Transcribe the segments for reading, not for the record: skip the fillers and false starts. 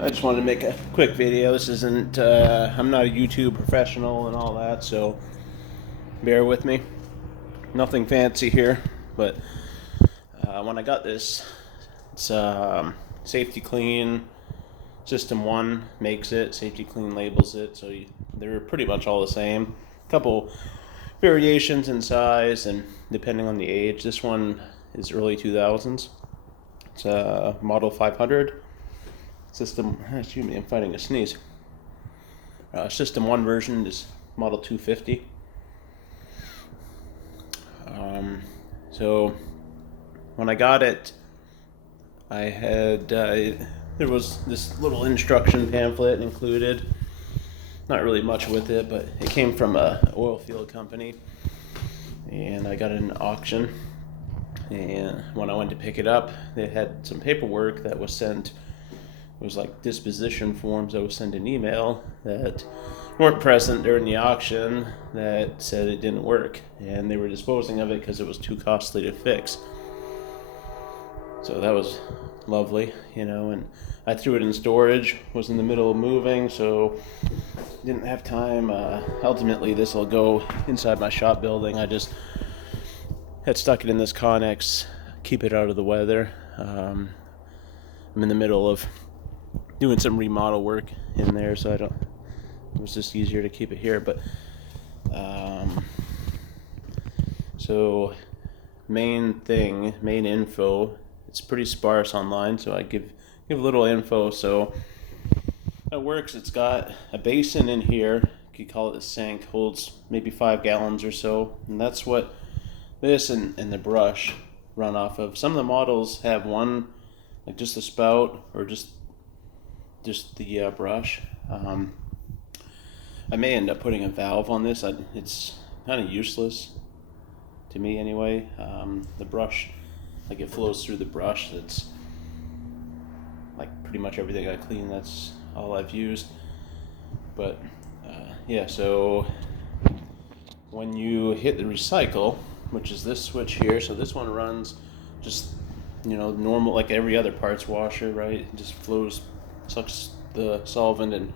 I just wanted to make a quick video. This isn't, I'm not a YouTube professional and all that, so bear with me. Nothing fancy here, but when I got this, it's Safety Kleen. System 1 makes it, Safety Kleen labels it, so they're pretty much all the same. A couple variations in size and depending on the age. This one is early 2000s. It's model 500. Excuse me, I'm fighting a sneeze. System 1 version is model 250. So when I got it, I had there was this little instruction pamphlet included. Not really much with it, but it came from a oil field company, and I got it in an auction. And when I went to pick it up, they had some paperwork that was sent. It was like disposition forms that was sent in email that weren't present during the auction that said it didn't work, and they were disposing of it because it was too costly to fix. So that was lovely, and I threw it in storage, was in the middle of moving, so didn't have time. Ultimately, this will go inside my shop building. I just had stuck it in this Connex, keep it out of the weather. I'm in the middle of doing some remodel work in there, so it was just easier to keep it here. But so main info, it's pretty sparse online, so I give a little info. So it works. It's got a basin in here, you could call it a sink, holds maybe 5 gallons or so, and that's what this and the brush run off of. Some of the models have one, like just the spout or just the brush. I may end up putting a valve on this. It's kind of useless to me anyway. The brush, like it flows through the brush. That's like pretty much everything I clean. That's all I've used. But yeah, so when you hit the recycle, which is this switch here, so this one runs just normal, like every other parts washer, right? It just flows, sucks the solvent and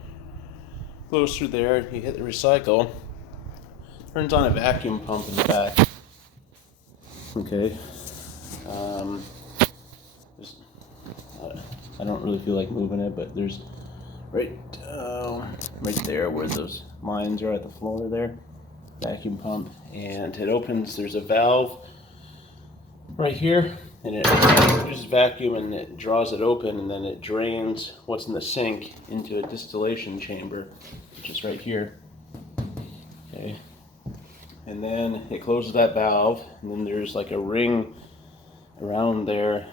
flows through there. You hit the recycle, turns on a vacuum pump in the back. Okay. I don't really feel like moving it, but there's right there where those lines are at the floor there, vacuum pump, and it opens. There's a valve right here, and it uses vacuum and it draws it open, and then it drains what's in the sink into a distillation chamber, which is right here. Okay, and then it closes that valve, and then there's like a ring around there.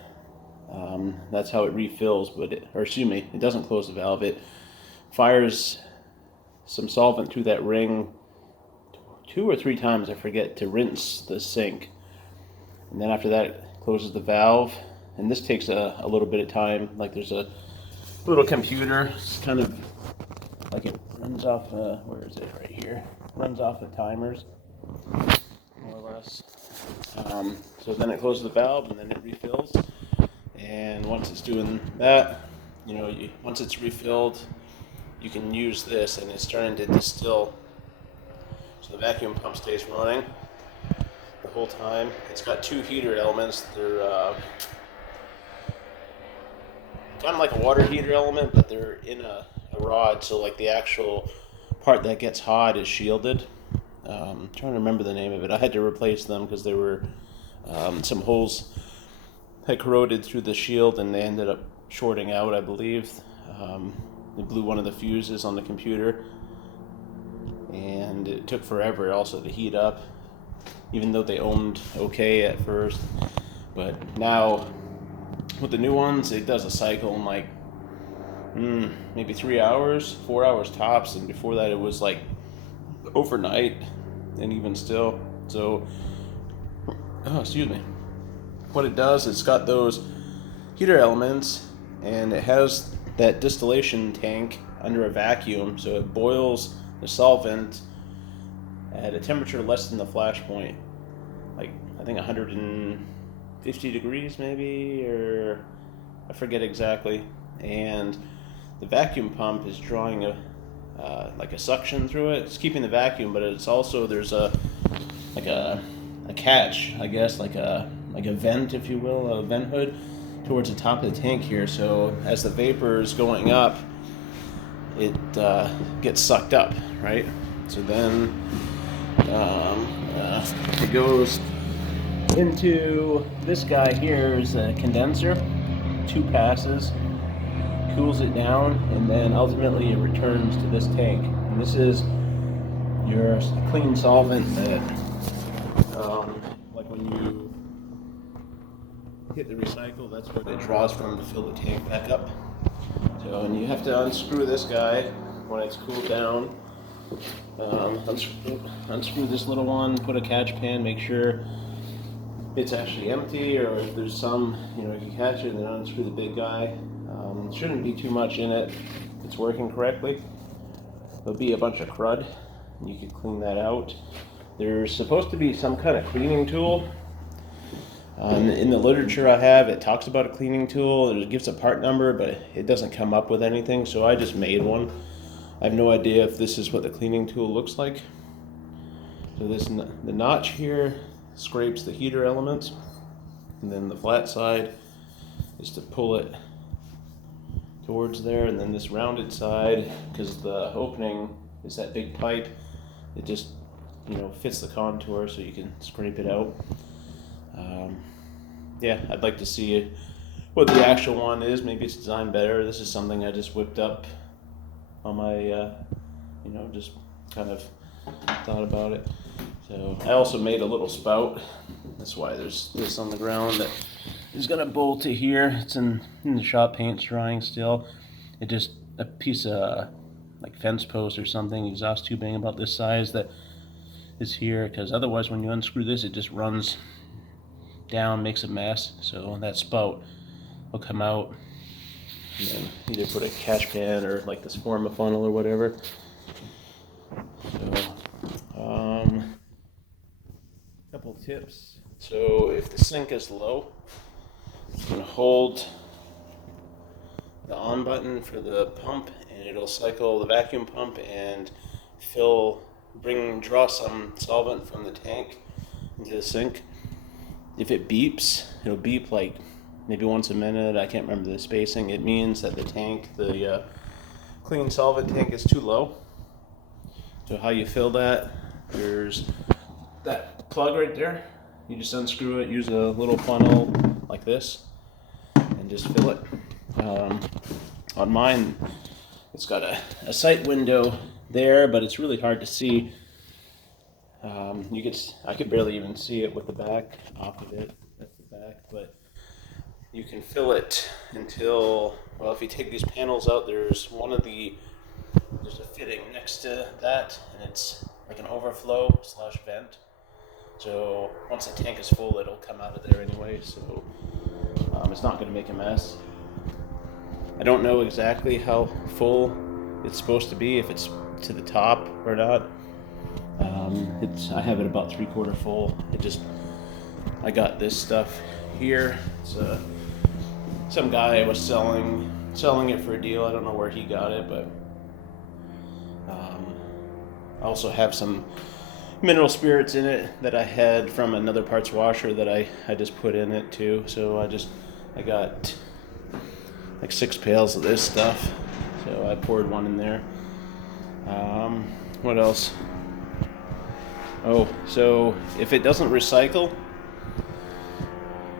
That's how it refills, it doesn't close the valve. It fires some solvent through that ring 2 or 3 times, I forget, to rinse the sink. And then after that, it closes the valve. And this takes a little bit of time. Like there's a little computer. It's kind of like it runs off, where is it? Right here. Runs off the timers, more or less. So then it closes the valve and then it refills. And once it's doing that, once it's refilled, you can use this, and it's starting to distill. So the vacuum pump stays running the whole time. It's got 2 heater elements. They're kind of like a water heater element, but they're in a rod, so like the actual part that gets hot is shielded. I'm trying to remember the name of it. I had to replace them because there were some holes had corroded through the shield, and they ended up shorting out, I believe. They blew one of the fuses on the computer, and it took forever also to heat up, even though they owned okay at first. But now with the new ones, it does a cycle in like maybe 3 hours, 4 hours tops, and before that it was like overnight, and even still. So excuse me, what it does, it's got those heater elements, and it has that distillation tank under a vacuum, so it boils the solvent at a temperature less than the flash point, like I think 150 degrees maybe, or I forget exactly. And the vacuum pump is drawing like a suction through it. It's keeping the vacuum, but it's also, there's a catch, I guess, like a vent, if you will, a vent hood towards the top of the tank here. So as the vapor is going up, it gets sucked up, right? So then it goes into this guy here is a condenser, 2 passes, cools it down, and then ultimately it returns to this tank. And this is your clean solvent that, like when you hit the recycle, that's what it draws from to fill the tank back up. So, and you have to unscrew this guy when it's cooled down. Unscrew this little one, put a catch pan, make sure it's actually empty, or if there's some, if you catch it, and then unscrew the big guy. Shouldn't be too much in it. It's working correctly. There'll be a bunch of crud. You can clean that out. There's supposed to be some kind of cleaning tool. In the literature I have, it talks about a cleaning tool. It gives a part number, but it doesn't come up with anything, so I just made one. I have no idea if this is what the cleaning tool looks like. So the notch here scrapes the heater elements, and then the flat side is to pull it towards there, and then this rounded side, because the opening is that big pipe, it just fits the contour, so you can scrape it out. Yeah, I'd like to see what the actual one is. Maybe it's designed better. This is something I just whipped up on my just kind of thought about it. So I also made a little spout. That's why there's this on the ground that is gonna bolt to here. It's in the shop, paint's drying still. It just a piece of like fence post or something, exhaust tubing about this size that is here, because otherwise when you unscrew this, it just runs down, makes a mess. So that spout will come out, and then either put a catch pan or like this form of funnel or whatever. So couple tips. So if the sink is low, you can hold the on button for the pump, and it'll cycle the vacuum pump and draw some solvent from the tank into the sink. If it beeps, it'll beep like maybe once a minute. I can't remember the spacing. It means that the clean solvent tank is too low. So how you fill that, there's that plug right there. You just unscrew it, use a little funnel like this, and just fill it. On mine, it's got a sight window there, but it's really hard to see. I could barely even see it with the back off of it. That's the back, but you can fill it until, well, if you take these panels out, there's a fitting next to that, and it's like an overflow / vent. So once the tank is full, it'll come out of there anyway, so it's not going to make a mess. I don't know exactly how full it's supposed to be, if it's to the top or not. I have it about 3/4 full. I got this stuff here. It's some guy was selling it for a deal. I don't know where he got it, but I also have some mineral spirits in it that I had from another parts washer that I just put in it too. So I got like 6 pails of this stuff. So I poured one in there. What else? Oh, so if it doesn't recycle,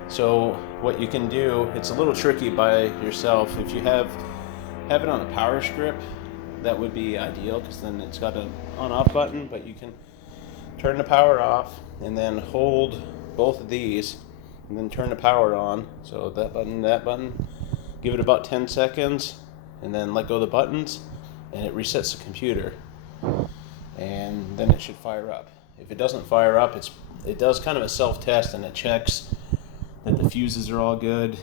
so what you can do, it's a little tricky by yourself. If you have it on a power strip, that would be ideal, because then it's got an on-off button, but you can turn the power off and then hold both of these and then turn the power on. So that button, give it about 10 seconds and then let go of the buttons, and it resets the computer, and then it should fire up. If it doesn't fire up, it does kind of a self-test, and it checks that the fuses are all good.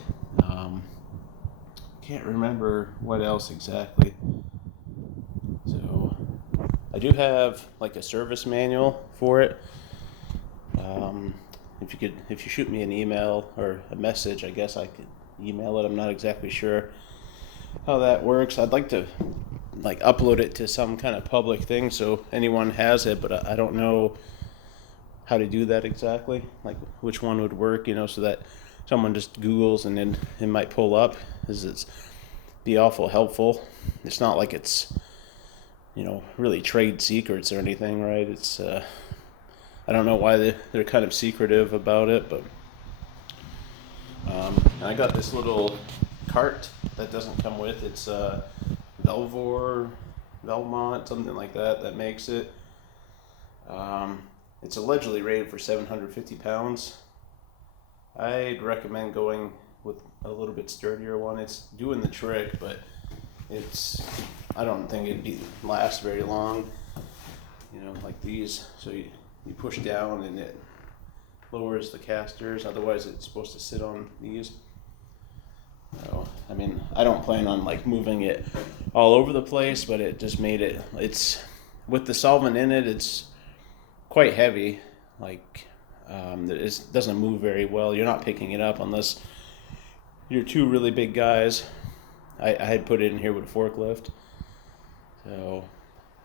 Can't remember what else exactly. So I do have like a service manual for it. If you shoot me an email or a message, I guess I could email it. I'm not exactly sure. how that works. I'd like to like upload it to some kind of public thing so anyone has it, but I don't know how to do that exactly, like which one would work, so that someone just Googles and then it might pull up. It's be awful helpful. It's not like it's really trade secrets or anything, right? It's I don't know why they're kind of secretive about it, but I got this little cart that doesn't come with. It's Velmont, something like that makes it. It's allegedly rated for 750 pounds. I'd recommend going with a little bit sturdier one. It's doing the trick, but I don't think it'd last very long. Like these. So you push down and it lowers the casters. Otherwise, it's supposed to sit on these. So, I mean, I don't plan on like moving it all over the place, but it just made it. It's with the solvent in it. It's quite heavy. Like it doesn't move very well. You're not picking it up unless you're two really big guys. I had put it in here with a forklift. So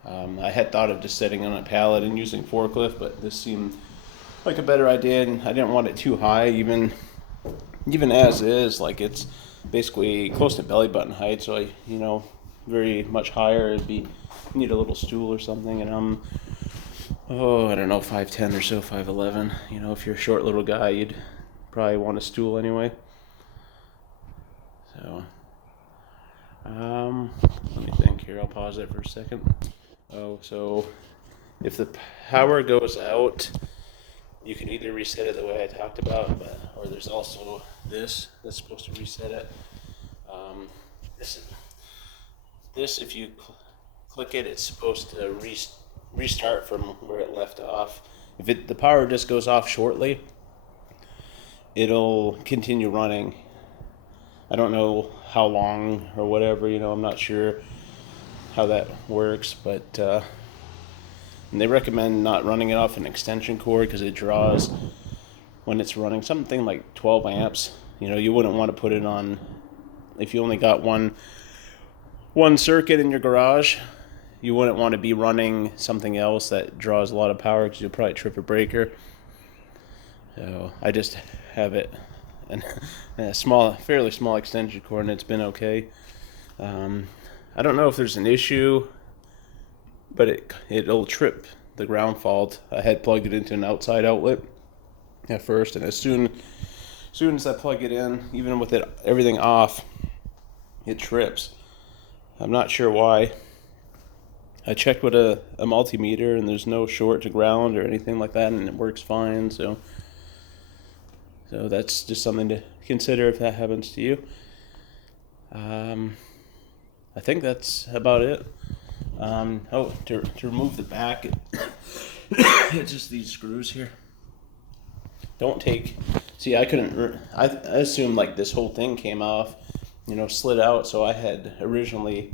I had thought of just setting on a pallet and using forklift, but this seemed like a better idea, and I didn't want it too high. Even as is, like it's basically close to belly button height. So very much higher. Need a little stool or something, and I'm I don't know, 5'10" or so, 5'11". If you're a short little guy, you'd probably want a stool anyway. So, let me think here. I'll pause it for a second. So if the power goes out, you can either reset it the way I talked about, or there's also this that's supposed to reset it. This if you click it, it's supposed to restart from where it left off. If the power just goes off shortly, it'll continue running. I don't know how long or whatever, I'm not sure how that works, but and they recommend not running it off an extension cord because it draws when it's running something like 12 amps. You wouldn't want to put it on if you only got one circuit in your garage. You wouldn't want to be running something else that draws a lot of power because you'll probably trip a breaker. So I just have it in a fairly small extension cord, and it's been okay. I don't know if there's an issue, but it'll trip the ground fault. I had plugged it into an outside outlet at first, and as soon as I plug it in, even with everything off, it trips. I'm not sure why. I checked with a multimeter, and there's no short to ground or anything like that, and it works fine. So that's just something to consider if that happens to you. I think that's about it. To remove the back, it's just these screws here. Don't take. See, I couldn't. I assumed like this whole thing came off, slid out. So I had originally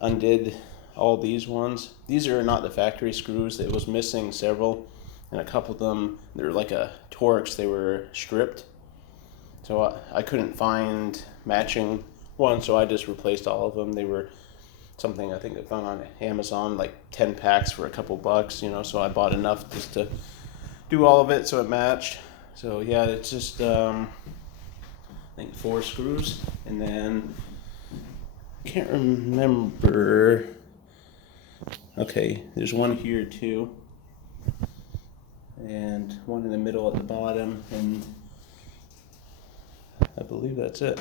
undid all these ones. These are not the factory screws. It was missing several, and a couple of them, they're like a Torx. They were stripped, so I couldn't find matching ones. So I just replaced all of them. They were something I think I found on Amazon, like 10 packs for a couple bucks. So I bought enough just to do all of it so it matched. So yeah, it's just I think 4 screws, and then I can't remember. Okay, there's one here too, and one in the middle at the bottom, and I believe that's it.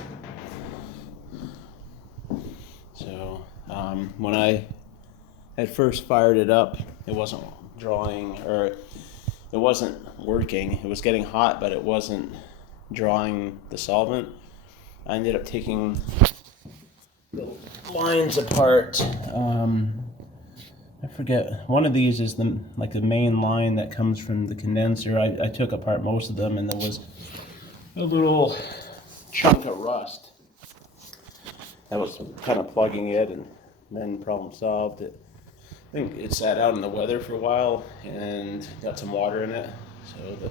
So when I had first fired it up, it wasn't drawing, or it wasn't working. It was getting hot, but it wasn't drawing the solvent. I ended up taking the lines apart. I forget. One of these is the main line that comes from the condenser. I took apart most of them, and there was a little chunk of rust that was kind of plugging it, and then problem solved. I think it sat out in the weather for a while and got some water in it. So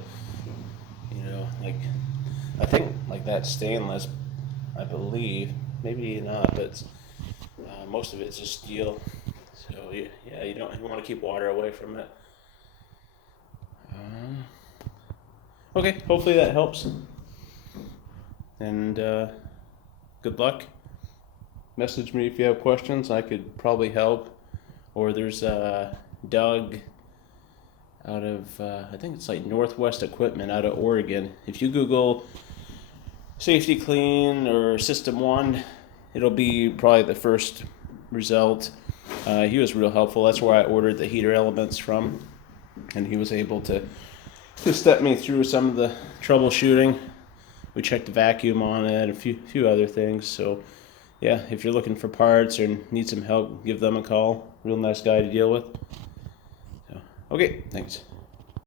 I think like that stainless, I believe, maybe not, but most of it's just steel. So yeah, you want to keep water away from it. Okay, hopefully that helps. And good luck. Message me if you have questions. I could probably help. Or there's Doug out of, I think it's like Northwest Equipment out of Oregon. If you Google Safety Kleen or System 1, it'll be probably the first result. He was real helpful. That's where I ordered the heater elements from. And he was able to step me through some of the troubleshooting. We checked the vacuum on it, a few other things. So yeah, if you're looking for parts or need some help, give them a call. Real nice guy to deal with. So, okay, thanks.